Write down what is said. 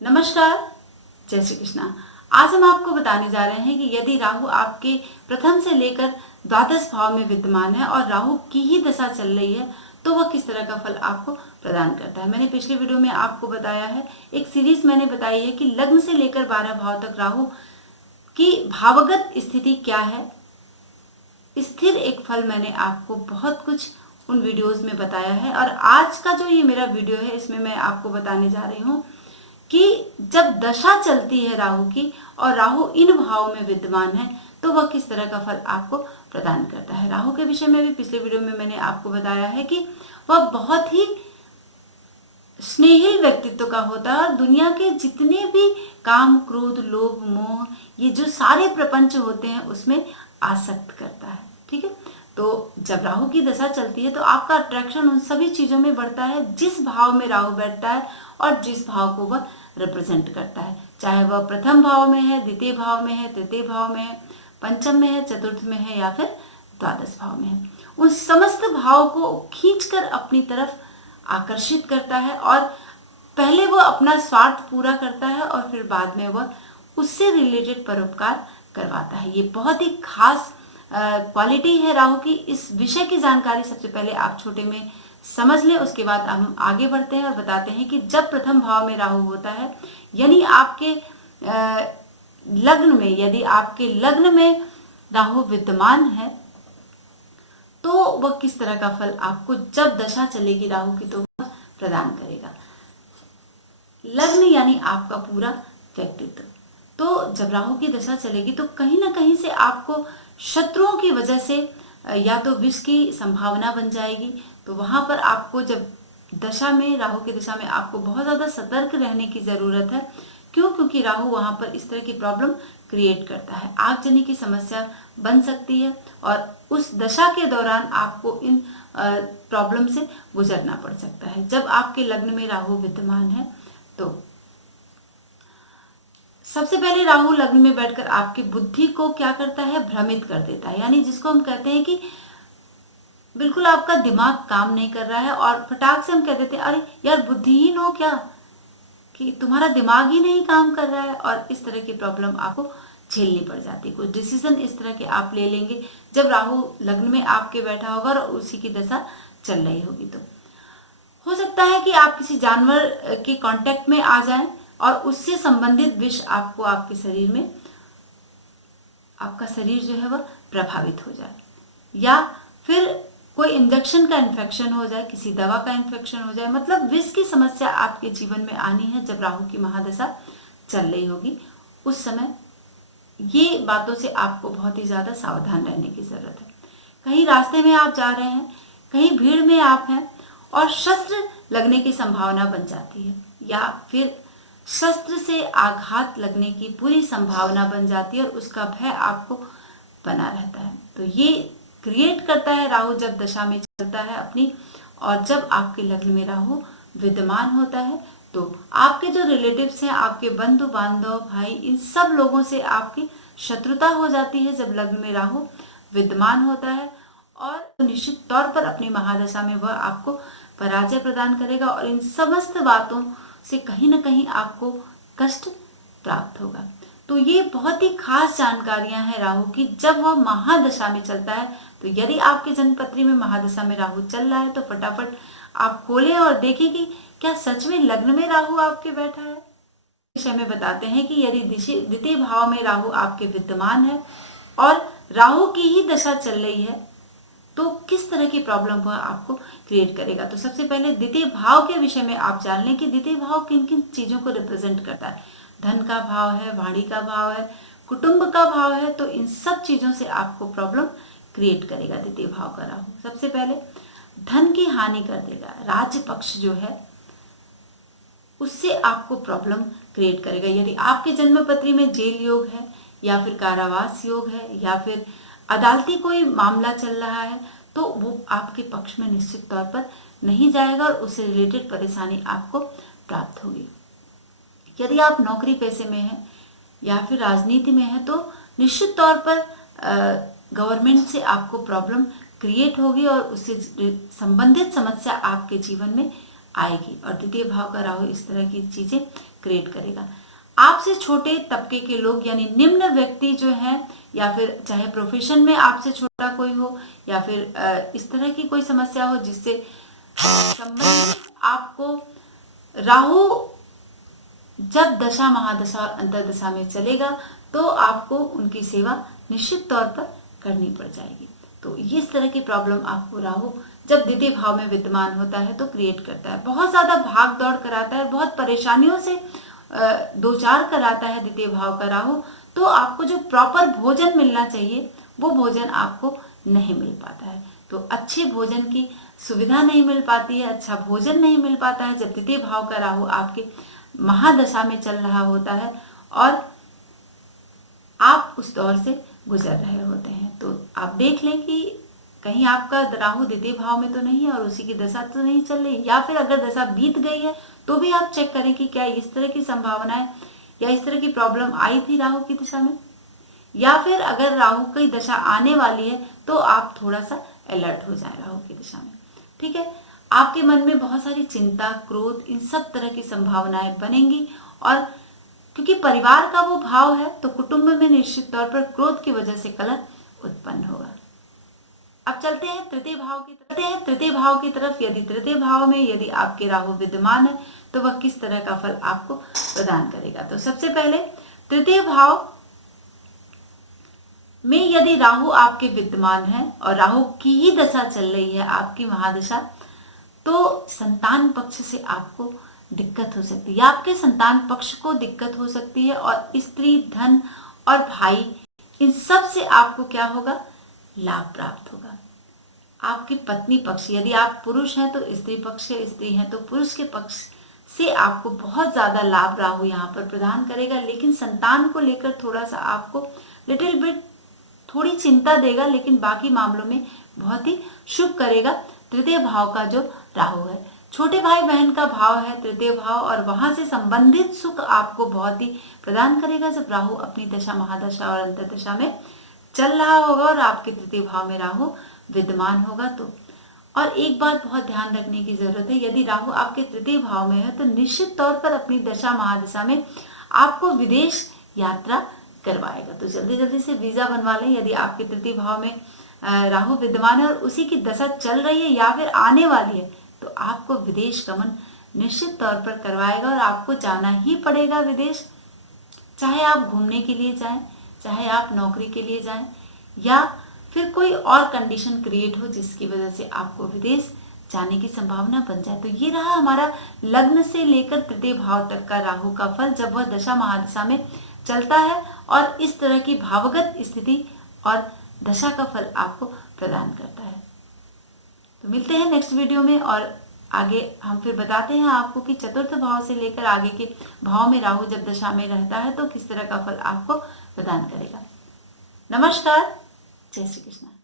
नमस्कार, जय श्री कृष्णा। आज हम आपको बताने जा रहे हैं कि यदि राहु आपके प्रथम से लेकर द्वादश भाव में विद्यमान है और राहु की ही दशा चल रही है तो वह किस तरह का फल आपको प्रदान करता है। मैंने पिछले वीडियो में आपको बताया है, एक सीरीज मैंने बताई है कि लग्न से लेकर 12 भाव तक राहु की भावगत स्थिति क्या है। स्थिर एक फल मैंने आपको बहुत कुछ उन वीडियोस में बताया है और आज का जो ये मेरा वीडियो है इसमें मैं आपको बताने जा रही हूँ कि जब दशा चलती है राहु की और राहु इन भावों में विद्यमान है तो वह किस तरह का फल आपको प्रदान करता है। राहु के विषय में भी पिछले वीडियो में मैंने आपको बताया है कि वह बहुत ही स्नेही व्यक्तित्व का होता है और दुनिया के जितने भी काम, क्रोध, लोभ, मोह, ये जो सारे प्रपंच होते हैं उसमें आसक्त करता है। ठीक है, तो जब राहु की दशा चलती है तो आपका अट्रैक्शन उन सभी चीजों में बढ़ता है जिस भाव में राहु बैठता है और जिस भाव को वह रिप्रेजेंट करता है, चाहे वह प्रथम भाव में है, द्वितीय भाव में है, तृतीय भाव में है, पंचम में है, चतुर्थ में है या फिर द्वादश भाव में है। उन समस्त भाव को खींचकर अपनी तरफ आकर्षित करता है और पहले वो अपना स्वार्थ पूरा करता है और फिर बाद में वह उससे रिलेटेड परोपकार करवाता है। ये बहुत ही खास क्वालिटी है राहु की। इस विषय की जानकारी सबसे पहले आप छोटे में समझ लें, उसके बाद हम आगे बढ़ते हैं और बताते हैं कि जब प्रथम भाव में राहु होता है यानी आपके लग्न में, यदि आपके लग्न में राहु विद्यमान है तो वह किस तरह का फल आपको जब दशा चलेगी राहु की तो वह प्रदान करेगा। लग्न यानी आपका पूरा व्यक्तित्व। तो जब राहु की दशा चलेगी तो कहीं ना कहीं से आपको शत्रुओं की वजह से या तो विष की संभावना बन जाएगी। तो वहां पर आपको जब दशा में, राहु की दशा में आपको बहुत ज्यादा सतर्क रहने की जरूरत है। क्यों? क्योंकि राहु वहां पर इस तरह की प्रॉब्लम क्रिएट करता है, आगजनी की समस्या बन सकती है और उस दशा के दौरान आपको इन प्रॉब्लम से गुजरना पड़ सकता है। जब आपके लग्न में राहु विद्यमान है तो सबसे पहले राहु लग्न में बैठकर आपकी बुद्धि को क्या करता है? भ्रमित कर देता है। यानी जिसको हम कहते हैं कि बिल्कुल आपका दिमाग काम नहीं कर रहा है और फटाक से हम कह देते हैं अरे यार बुद्धिहीन हो क्या, कि तुम्हारा दिमाग ही नहीं काम कर रहा है, और इस तरह की प्रॉब्लम आपको झेलनी पड़ जाती है। कुछ डिसीजन इस तरह के आप ले लेंगे जब राहु लग्न में आपके बैठा होगा और उसी की दशा चल रही होगी। तो हो सकता है कि आप किसी जानवर के कांटेक्ट में आ जाएं और उससे संबंधित विष आपको आपके शरीर में, आपका शरीर जो है वह प्रभावित हो जाए, या फिर कोई इंजेक्शन का इन्फेक्शन हो जाए, किसी दवा का इन्फेक्शन हो जाए। मतलब विष की समस्या आपके जीवन में आनी है जब राहु की महादशा चल रही होगी। उस समय ये बातों से आपको बहुत ही ज्यादा सावधान रहने की जरूरत है। कहीं रास्ते में आप जा रहे हैं, कहीं भीड़ में आप हैं और शस्त्र लगने की संभावना बन जाती है, या फिर शस्त्र से आघात लगने की पूरी संभावना बन जाती है और उसका भय आपको बना रहता है। तो ये क्रिएट करता है राहु जब दशा में चलता है अपनी, और जब आपके लग्न में राहु विद्यमान होता है तो आपके जो रिलेटिव्स हैं, आपके बंधु बांधव, भाई, इन सब लोगों से आपकी शत्रुता हो जाती है जब लग्न में राहु विद्यमान होता है। और निश्चित तौर पर अपनी महादशा में वह आपको पराजय प्रदान करेगा और इन समस्त बातों से कहीं ना कहीं आपको कष्ट प्राप्त होगा। तो ये बहुत ही खास जानकारियां हैं राहु की जब वह महादशा में चलता है। तो यदि आपके जन्मपत्री में महादशा में राहु चल रहा है तो फटाफट आप खोलें और देखें कि क्या सच में लग्न में राहु आपके बैठा है। विषय में बताते हैं कि यदि द्वितीय भाव में राहु आपके विद्यमान है और राहु की ही दशा चल रही है तो किस तरह की प्रॉब्लम वह आपको क्रिएट करेगा। तो सबसे पहले द्वितीय भाव के विषय में आप जान लें कि द्वितीय भाव किन किन चीजों को रिप्रेजेंट करता है। धन का भाव है, वाणी का भाव है, कुटुंब का भाव है। तो इन सब चीजों से आपको प्रॉब्लम क्रिएट करेगा द्वितीय भाव का राहु। सबसे पहले धन की हानि कर देगा, राज्य पक्ष जो है उससे आपको प्रॉब्लम क्रिएट करेगा। यदि आपके जन्म पत्री में जेल योग है या फिर कारावास योग है या फिर अदालती कोई मामला चल रहा है तो वो आपके पक्ष में निश्चित तौर पर नहीं जाएगा और उससे रिलेटेड परेशानी आपको प्राप्त होगी। यदि आप नौकरी पेशे में हैं या फिर राजनीति में हैं तो निश्चित तौर पर गवर्नमेंट से आपको प्रॉब्लम क्रिएट होगी और उससे संबंधित समस्या आपके जीवन में आएगी और द्वितीय भाव का राहु इस तरह की चीजें क्रिएट करेगा। आपसे छोटे तबके के लोग यानी निम्न व्यक्ति जो हैं, या फिर चाहे प्रोफेशन में आपसे छोटा कोई हो, या फिर इस तरह की कोई समस्या हो जिससे संबंधित आपको राहु जब दशा महादशा अंतरदशा में चलेगा तो आपको उनकी सेवा निश्चित तौर पर करनी पड़ जाएगी। तो इस तरह की प्रॉब्लम आपको राहु जब द्वितीय भाव में विद्यमान होता है तो क्रिएट करता है। बहुत ज्यादा भाग दौड़ कराता है, बहुत परेशानियों से दो चार कराता है द्वितीय भाव का राहु। तो आपको जो प्रॉपर भोजन मिलना चाहिए वो भोजन आपको नहीं मिल पाता है। तो अच्छे भोजन की सुविधा नहीं मिल पाती है, अच्छा भोजन नहीं मिल पाता है जब द्वितीय भाव का राहु आपके महादशा में चल रहा होता है और आप उस दौर से गुजर रहे होते हैं। तो आप देख लें कि कहीं आपका राहु द्वितीय भाव में तो नहीं है और उसी की दशा तो नहीं चल रही, या फिर अगर दशा बीत गई है तो भी आप चेक करें कि क्या इस तरह की संभावनाएं या इस तरह की प्रॉब्लम आई थी राहु की दिशा में, या फिर अगर राहु की दशा आने वाली है तो आप थोड़ा सा अलर्ट हो जाए राहु की दिशा में। ठीक है, आपके मन में बहुत सारी चिंता, क्रोध, इन सब तरह की संभावनाएं बनेंगी और क्योंकि परिवार का वो भाव है तो कुटुंब में निश्चित तौर पर क्रोध की वजह से कलह उत्पन्न होगा। अब चलते हैं तृतीय भाव की तरफ। यदि तृतीय भाव में यदि आपके राहु विद्यमान है तो वह किस तरह का फल आपको प्रदान करेगा। तो सबसे पहले तृतीय भाव में यदि राहु आपके विद्यमान है और राहु की ही दशा चल रही है आपकी महादशा, तो संतान पक्ष से आपको दिक्कत हो सकती है, आपके संतान पक्ष को दिक्कत हो सकती है और स्त्री, धन और भाई, इन सब से आपको क्या होगा, लाभ प्राप्त होगा। आपकी पत्नी पक्ष, यदि आप पुरुष हैं तो स्त्री पक्ष से, स्त्री हैं तो पुरुष के पक्ष से आपको बहुत ज्यादा लाभ राहु यहाँ पर प्रदान करेगा। लेकिन संतान को लेकर थोड़ा सा आपको लिटिल बिट थोड़ी चिंता देगा, लेकिन बाकी मामलों में बहुत ही शुभ करेगा तृतीय भाव का जो राहु है। छोटे भाई बहन का भाव है तृतीय भाव और वहां से संबंधित सुख आपको बहुत ही प्रदान करेगा जब राहु अपनी दशा महादशा और अंतर्दशा में चल रहा होगा और आपके तृतीय भाव में राहु विद्यमान होगा। तो और एक बात बहुत ध्यान रखने की जरूरत है, यदि राहु आपके तृतीय भाव में है तो निश्चित तौर पर अपनी दशा महादशा में आपको विदेश यात्रा करवाएगा। तो जल्दी जल्दी से वीजा बनवा लें। यदि आपके तृतीय भाव में राहु विद्यमान है और उसी की दशा चल रही है या फिर आने वाली है तो आपको विदेश गमन निश्चित तौर पर करवाएगा और आपको जाना ही पड़ेगा विदेश, चाहे आप घूमने के लिए जाएं, चाहे आप नौकरी के लिए जाएं, या फिर कोई और कंडीशन क्रिएट हो जिसकी वजह से आपको विदेश जाने की संभावना बन जाए। तो ये रहा हमारा लग्न से लेकर तृतीय भाव तक का राहु का फल जब वह दशा महादशा में चलता है और इस तरह की भावगत स्थिति और दशा का फल आपको प्रदान करता है। तो मिलते हैं नेक्स्ट वीडियो में और आगे हम फिर बताते हैं आपको कि चतुर्थ भाव से लेकर आगे के भाव में राहु जब दशा में रहता है तो किस तरह का फल आपको प्रदान करेगा। नमस्कार, जय श्री कृष्ण।